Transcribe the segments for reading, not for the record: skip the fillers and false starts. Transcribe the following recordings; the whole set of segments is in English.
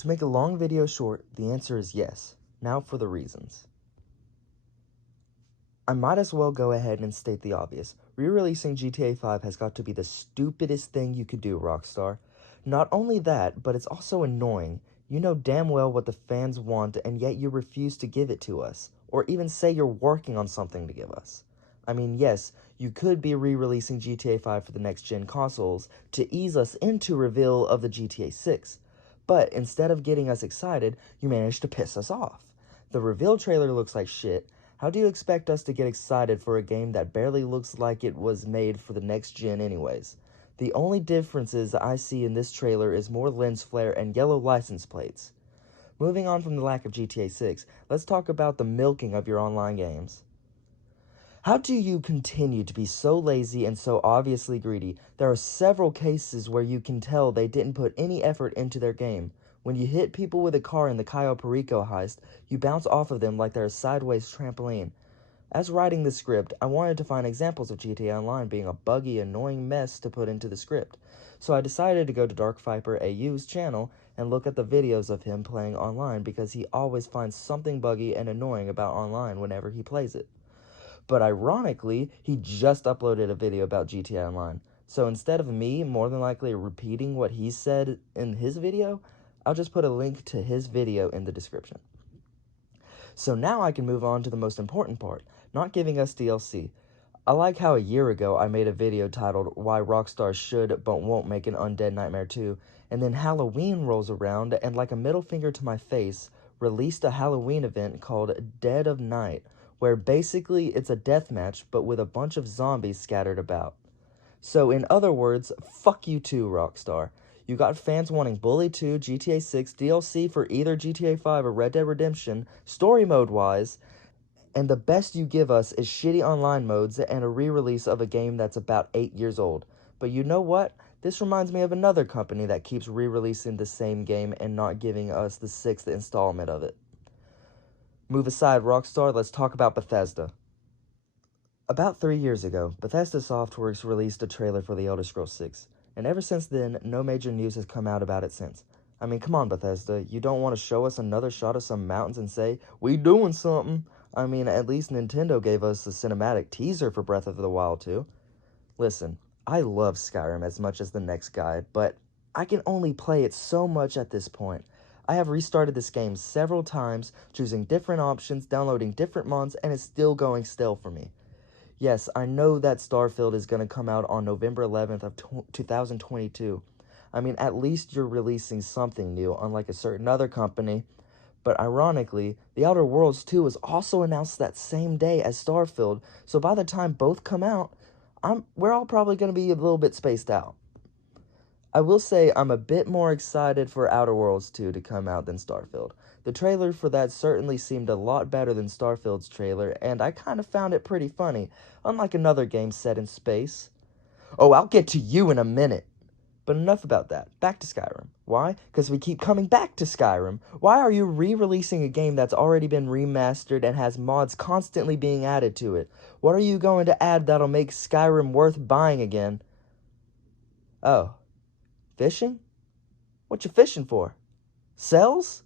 To make a long video short, the answer is yes. Now for the reasons. I might as well go ahead and state the obvious. Re-releasing GTA 5 has got to be the stupidest thing you could do, Rockstar. Not only that, but it's also annoying. You know damn well what the fans want, and yet you refuse to give it to us, or even say you're working on something to give us. I mean, yes, you could be re-releasing GTA 5 for the next-gen consoles to ease us into reveal of the GTA 6, but instead of getting us excited, you managed to piss us off. The reveal trailer looks like shit. How do you expect us to get excited for a game that barely looks like it was made for the next gen anyways? The only differences I see in this trailer is more lens flare and yellow license plates. Moving on from the lack of GTA 6, let's talk about the milking of your online games. How do you continue to be so lazy and so obviously greedy? There are several cases where you can tell they didn't put any effort into their game. When you hit people with a car in the Cayo Perico heist, you bounce off of them like they're a sideways trampoline. As writing the script, I wanted to find examples of GTA Online being a buggy, annoying mess to put into the script. So I decided to go to DarkViperAU's channel and look at the videos of him playing online because he always finds something buggy and annoying about online whenever he plays it. But ironically, he just uploaded a video about GTA Online. So instead of me more than likely repeating what he said in his video, I'll just put a link to his video in the description. So now I can move on to the most important part, not giving us DLC. I like how a year ago I made a video titled Why Rockstar Should But Won't Make an Undead Nightmare 2, and then Halloween rolls around and like a middle finger to my face, released a Halloween event called Dead of Night, where basically it's a deathmatch but with a bunch of zombies scattered about. So in other words, fuck you too, Rockstar. You got fans wanting Bully 2, GTA 6, DLC for either GTA 5 or Red Dead Redemption, story mode wise, and the best you give us is shitty online modes and a re-release of a game that's about 8 years old. But you know what? This reminds me of another company that keeps re-releasing the same game and not giving us the 6th installment of it. Move aside, Rockstar, let's talk about Bethesda. About 3 years ago, Bethesda Softworks released a trailer for The Elder Scrolls 6, and ever since then, no major news has come out about it since. I mean, come on, Bethesda, you don't want to show us another shot of some mountains and say, "We doing something"? I mean, at least Nintendo gave us a cinematic teaser for Breath of the Wild 2. Listen, I love Skyrim as much as the next guy, but I can only play it so much at this point. I have restarted this game several times, choosing different options, downloading different mods, and it's still going stale for me. Yes, I know that Starfield is going to come out on November 11th of 2022. I mean, at least you're releasing something new, unlike a certain other company. But ironically, The Outer Worlds 2 was also announced that same day as Starfield, so by the time both come out, we're all probably going to be a little bit spaced out. I will say I'm a bit more excited for Outer Worlds 2 to come out than Starfield. The trailer for that certainly seemed a lot better than Starfield's trailer, and I kind of found it pretty funny, unlike another game set in space. Oh, I'll get to you in a minute. But enough about that. Back to Skyrim. Why? Because we keep coming back to Skyrim. Why are you re-releasing a game that's already been remastered and has mods constantly being added to it? What are you going to add that'll make Skyrim worth buying again? Oh. Fishing? What you fishing for? Cells?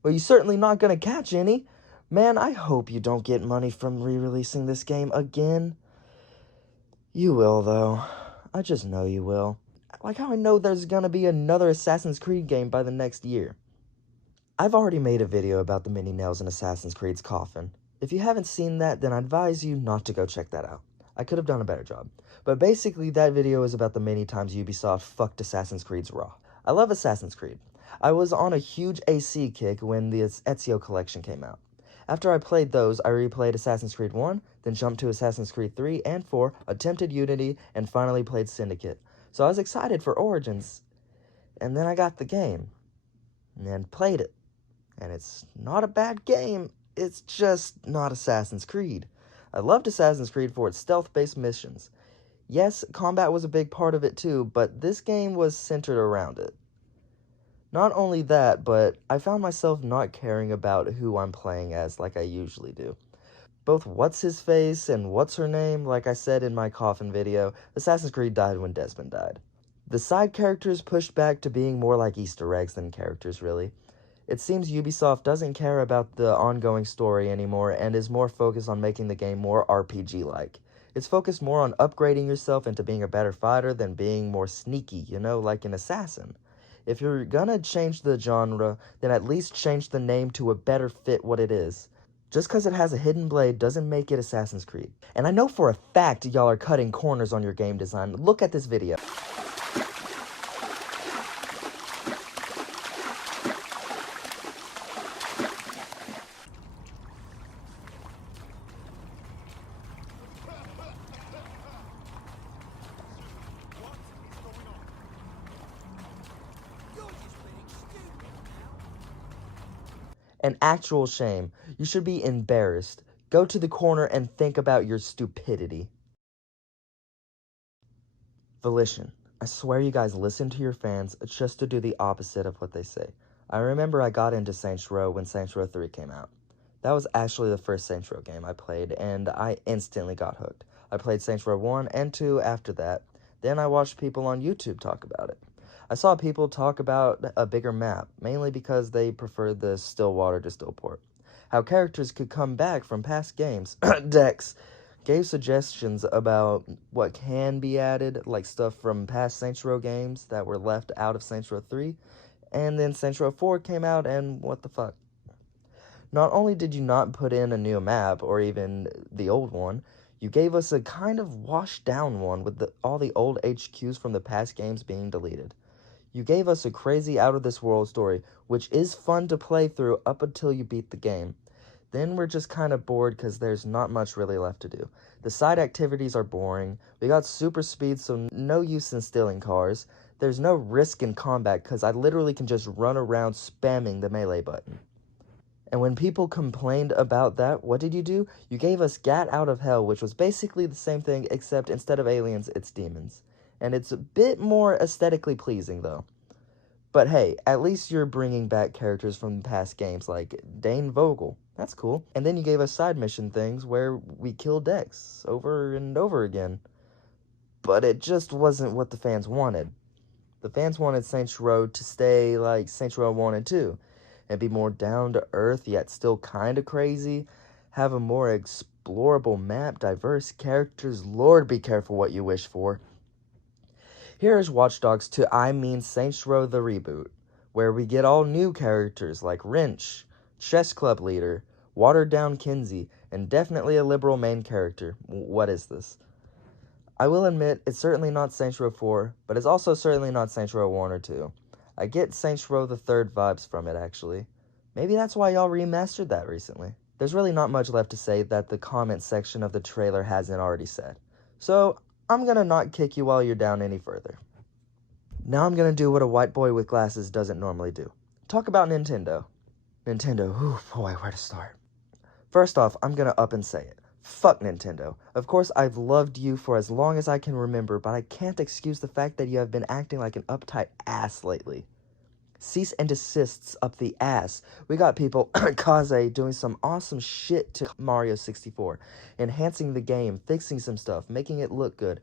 Well, you're certainly not gonna catch any. Man, I hope you don't get money from re-releasing this game again. You will, though. I just know you will. Like how I know there's gonna be another Assassin's Creed game by the next year. I've already made a video about the mini nails in Assassin's Creed's coffin. If you haven't seen that, then I advise you not to go check that out. I could have done a better job. But basically, that video is about the many times Ubisoft fucked Assassin's Creed's raw. I love Assassin's Creed. I was on a huge AC kick when the Ezio collection came out. After I played those, I replayed Assassin's Creed 1, then jumped to Assassin's Creed 3 and 4, attempted Unity, and finally played Syndicate. So I was excited for Origins, and then I got the game, and played it. And it's not a bad game, it's just not Assassin's Creed. I loved Assassin's Creed for its stealth-based missions. Yes, combat was a big part of it too, but this game was centered around it. Not only that, but I found myself not caring about who I'm playing as like I usually do. Both What's-His-Face and What's-Her-Name, like I said in my coffin video, Assassin's Creed died when Desmond died. The side characters pushed back to being more like Easter eggs than characters, really. It seems Ubisoft doesn't care about the ongoing story anymore and is more focused on making the game more RPG-like. It's focused more on upgrading yourself into being a better fighter than being more sneaky, like an assassin. If you're gonna change the genre, then at least change the name to a better fit what it is. Just because it has a hidden blade doesn't make it Assassin's Creed. And I know for a fact y'all are cutting corners on your game design. Look at this video. An actual shame. You should be embarrassed. Go to the corner and think about your stupidity. Volition. I swear you guys listen to your fans just to do the opposite of what they say. I remember I got into Saints Row when Saints Row 3 came out. That was actually the first Saints Row game I played, and I instantly got hooked. I played Saints Row 1 and 2 after that. Then I watched people on YouTube talk about it. I saw people talk about a bigger map, mainly because they preferred the Stillwater to Stillport. How characters could come back from past games. Dex gave suggestions about what can be added, like stuff from past Saints Row games that were left out of Saints Row 3, and then Saints Row 4 came out, and what the fuck. Not only did you not put in a new map, or even the old one, you gave us a kind of washed down one with all the old HQs from the past games being deleted. You gave us a crazy out-of-this-world story, which is fun to play through up until you beat the game. Then we're just kind of bored because there's not much really left to do. The side activities are boring. We got super speed, so no use in stealing cars. There's no risk in combat because I literally can just run around spamming the melee button. And when people complained about that, what did you do? You gave us Gat Out of Hell, which was basically the same thing, except instead of aliens, it's demons. And it's a bit more aesthetically pleasing, though. But hey, at least you're bringing back characters from past games, like Dane Vogel. That's cool. And then you gave us side mission things where we killed Dex over and over again. But it just wasn't what the fans wanted. The fans wanted Saints Row to stay like Saints Row 1 and 2, and be more down-to-earth, yet still kinda crazy, have a more explorable map, diverse characters. Lord, be careful what you wish for. Here's Watch Dogs 2, Saints Row the Reboot, where we get all new characters like Wrench, Chess Club Leader, Watered-Down Kinsey, and definitely a liberal main character. What is this? I will admit, it's certainly not Saints Row 4, but it's also certainly not Saints Row 1 or 2. I get Saints Row the 3rd vibes from it, actually. Maybe that's why y'all remastered that recently. There's really not much left to say that the comment section of the trailer hasn't already said. So, I'm gonna not kick you while you're down any further. Now I'm gonna do what a white boy with glasses doesn't normally do. Talk about Nintendo. Nintendo, oh boy, where to start? First off, I'm gonna up and say it. Fuck Nintendo. Of course, I've loved you for as long as I can remember, but I can't excuse the fact that you have been acting like an uptight ass lately. Cease and desists up the ass. We got people, Kaze, doing some awesome shit to Mario 64. Enhancing the game, fixing some stuff, making it look good.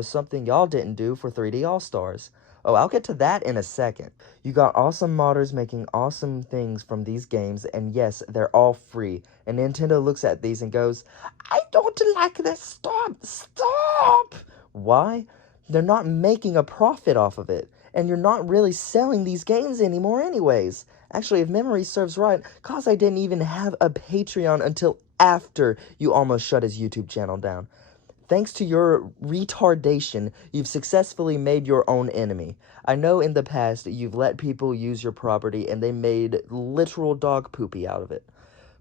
Something y'all didn't do for 3D All-Stars. Oh, I'll get to that in a second. You got awesome modders making awesome things from these games, and yes, they're all free. And Nintendo looks at these and goes, I don't like this, stop! Why? They're not making a profit off of it. And you're not really selling these games anymore anyways. Actually, if memory serves right, Kaze didn't even have a Patreon until after you almost shut his YouTube channel down. Thanks to your retardation, you've successfully made your own enemy. I know in the past you've let people use your property and they made literal dog poopy out of it.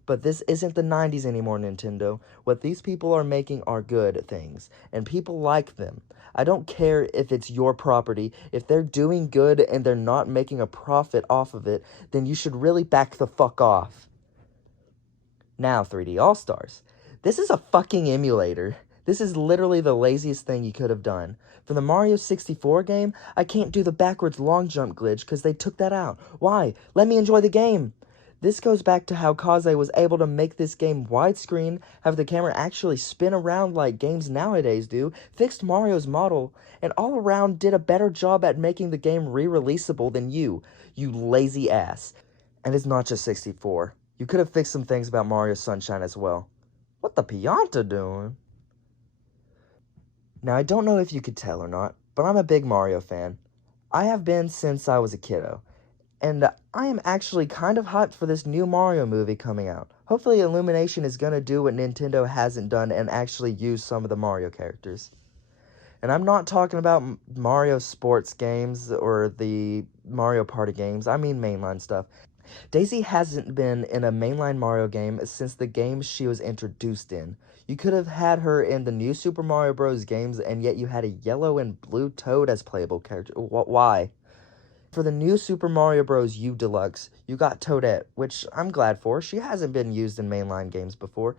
But this isn't the 90s anymore, Nintendo. What these people are making are good things, and people like them. I don't care if it's your property. If they're doing good and they're not making a profit off of it, then you should really back the fuck off. Now, 3D All-Stars. This is a fucking emulator. This is literally the laziest thing you could have done. For the Mario 64 game, I can't do the backwards long jump glitch because they took that out. Why? Let me enjoy the game. This goes back to how Kaze was able to make this game widescreen, have the camera actually spin around like games nowadays do, fixed Mario's model, and all around did a better job at making the game re-releasable than you lazy ass. And it's not just 64. You could have fixed some things about Mario Sunshine as well. What the Pianta doing? Now, I don't know if you could tell or not, but I'm a big Mario fan. I have been since I was a kiddo. And I am actually kind of hyped for this new Mario movie coming out. Hopefully Illumination is gonna do what Nintendo hasn't done and actually use some of the Mario characters. And I'm not talking about Mario sports games or the Mario Party games, I mean mainline stuff. Daisy hasn't been in a mainline Mario game since the games she was introduced in. You could have had her in the new Super Mario Bros. Games, and yet you had a yellow and blue Toad as playable character. Why? For the new Super Mario Bros. U Deluxe, you got Toadette, which I'm glad for. She hasn't been used in mainline games before.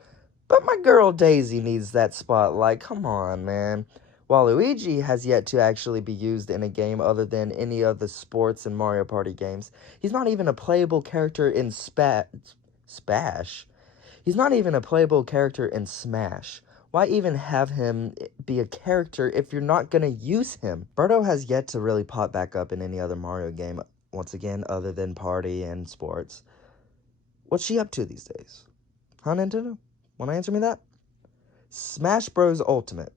But my girl Daisy needs that spotlight. Come on, man. While Luigi has yet to actually be used in a game other than any of the sports and Mario Party games. He's not even a playable character in Spash. He's not even a playable character in Smash. Why even have him be a character if you're not gonna use him? Birdo has yet to really pop back up in any other Mario game, once again, other than Party and Sports. What's she up to these days? Huh, Nintendo? Wanna answer me that? Smash Bros. Ultimate.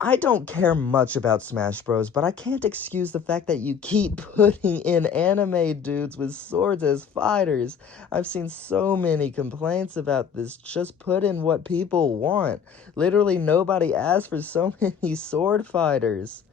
I don't care much about Smash Bros, but I can't excuse the fact that you keep putting in anime dudes with swords as fighters. I've seen so many complaints about this. Just put in what people want. Literally nobody asked for so many sword fighters.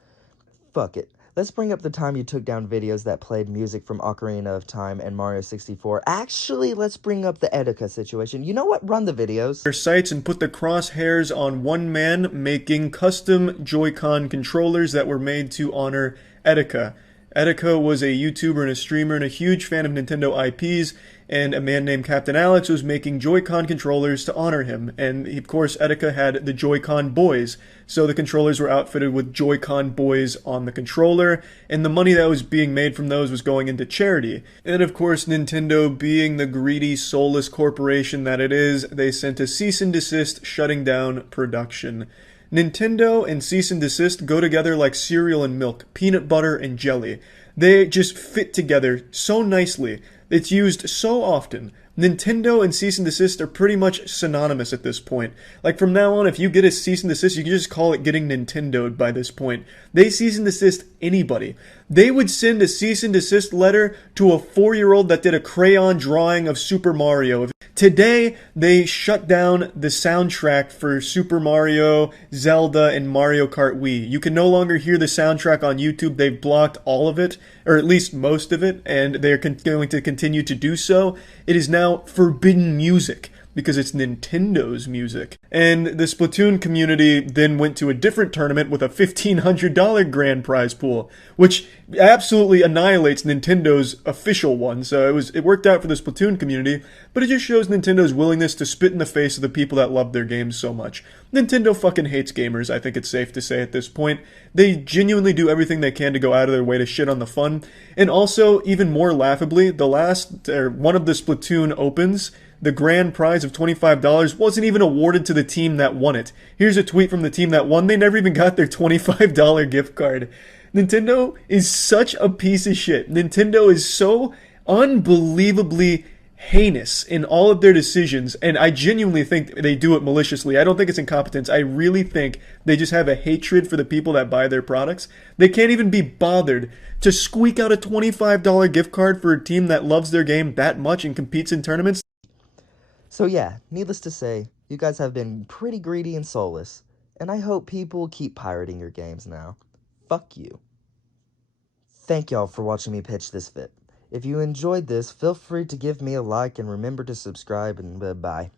Fuck it. Let's bring up the time you took down videos that played music from Ocarina of Time and Mario 64. Actually, let's bring up the Etika situation. You know what? Run the videos. Their sites and put the crosshairs on one man making custom Joy-Con controllers that were made to honor Etika. Etika was a YouTuber and a streamer and a huge fan of Nintendo IPs, and a man named Captain Alex was making Joy-Con controllers to honor him. And of course, Etika had the Joy-Con boys, so the controllers were outfitted with Joy-Con boys on the controller, and the money that was being made from those was going into charity. And of course, Nintendo, being the greedy, soulless corporation that it is, they sent a cease and desist, shutting down production. Nintendo and cease and desist go together like cereal and milk, peanut butter and jelly. They just fit together so nicely. It's used so often. Nintendo and cease and desist are pretty much synonymous at this point. Like from now on, if you get a cease and desist, you can just call it getting Nintendo'd by this point. They cease and desist anybody. They would send a cease and desist letter to a 4-year-old that did a crayon drawing of Super Mario. Today, they shut down the soundtrack for Super Mario, Zelda, and Mario Kart Wii. You can no longer hear the soundtrack on YouTube. They've blocked all of it, or at least most of it, and they're going to continue to do so. It is now forbidden music, because it's Nintendo's music. And the Splatoon community then went to a different tournament with a $1,500 grand prize pool, which absolutely annihilates Nintendo's official one. So it worked out for the Splatoon community, but it just shows Nintendo's willingness to spit in the face of the people that love their games so much. Nintendo fucking hates gamers, I think it's safe to say at this point. They genuinely do everything they can to go out of their way to shit on the fun. And also, even more laughably, one of the Splatoon Opens, the grand prize of $25 wasn't even awarded to the team that won it. Here's a tweet from the team that won. They never even got their $25 gift card. Nintendo is such a piece of shit. Nintendo is so unbelievably heinous in all of their decisions, and I genuinely think they do it maliciously. I don't think it's incompetence. I really think they just have a hatred for the people that buy their products. They can't even be bothered to squeak out a $25 gift card for a team that loves their game that much and competes in tournaments. So yeah, needless to say, you guys have been pretty greedy and soulless, and I hope people keep pirating your games now. Fuck you. Thank y'all for watching me pitch this fit. If you enjoyed this, feel free to give me a like and remember to subscribe, and bye.